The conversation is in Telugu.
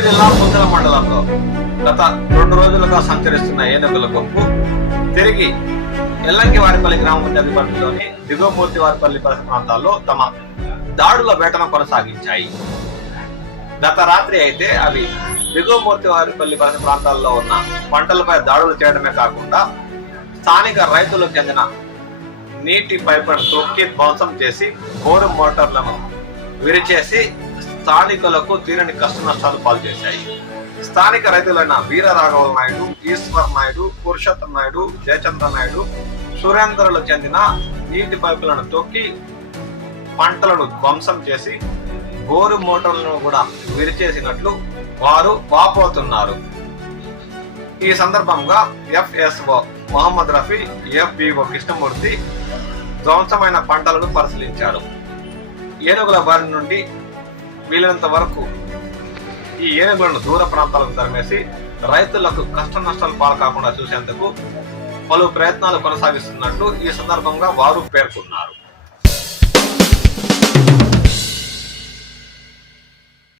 చిత్తూరు జిల్లా పుంతల మండలంలో గత 2 రోజులుగా సంచరిస్తున్న ఏనుగుల గుంపు తిరిగి ఎల్లంకివారిపల్లి గ్రామ పంచాయతీ పరిధిలోని దిగువమూర్తివారిపల్లి పరిసర ప్రాంతాల్లో తమ దాడుల వేటను కొనసాగించాయి. గత రాత్రి అయితే అవి దిగువమూర్తివారిపల్లి పరిసర ప్రాంతాల్లో ఉన్న పంటలపై దాడులు చేయడమే కాకుండా స్థానిక రైతులకు చెందిన నీటి పైపులను తొక్కి ధ్వంసం చేసి బోరు మోటార్లను విరిచేసి స్థానికులకు తీరని కష్ట నష్టాలు పాలు చేశాయి. స్థానిక రైతులైన వీర రాఘవ నాయుడు, ఈశ్వర్ నాయుడు, పురుషోత్తం నాయుడు, జయచంద్ర నాయుడు, సురేంద్రలకు చెందిన నీటి పైపులను తొక్కి పంటలను ధ్వంసం చేసి బోరు మోటార్లను కూడా విరిచేసినట్లు వారు వాపోతున్నారు. ఈ సందర్భంగా FSO మొహమ్మద్ రఫీ, FBO కృష్ణమూర్తి ధ్వంసమైన పంటలను పరిశీలించారు. ఏనుగుల బారి నుండి వీలైనంత వరకు ఈ ఏనుగులను దూర ప్రాంతాలకు తరిమేసి రైతులకు కష్ట నష్టాలు పాలు కాకుండా చూసేందుకు పలు ప్రయత్నాలు కొనసాగిస్తున్నట్లు ఈ సందర్భంగా వారు పేర్కొన్నారు.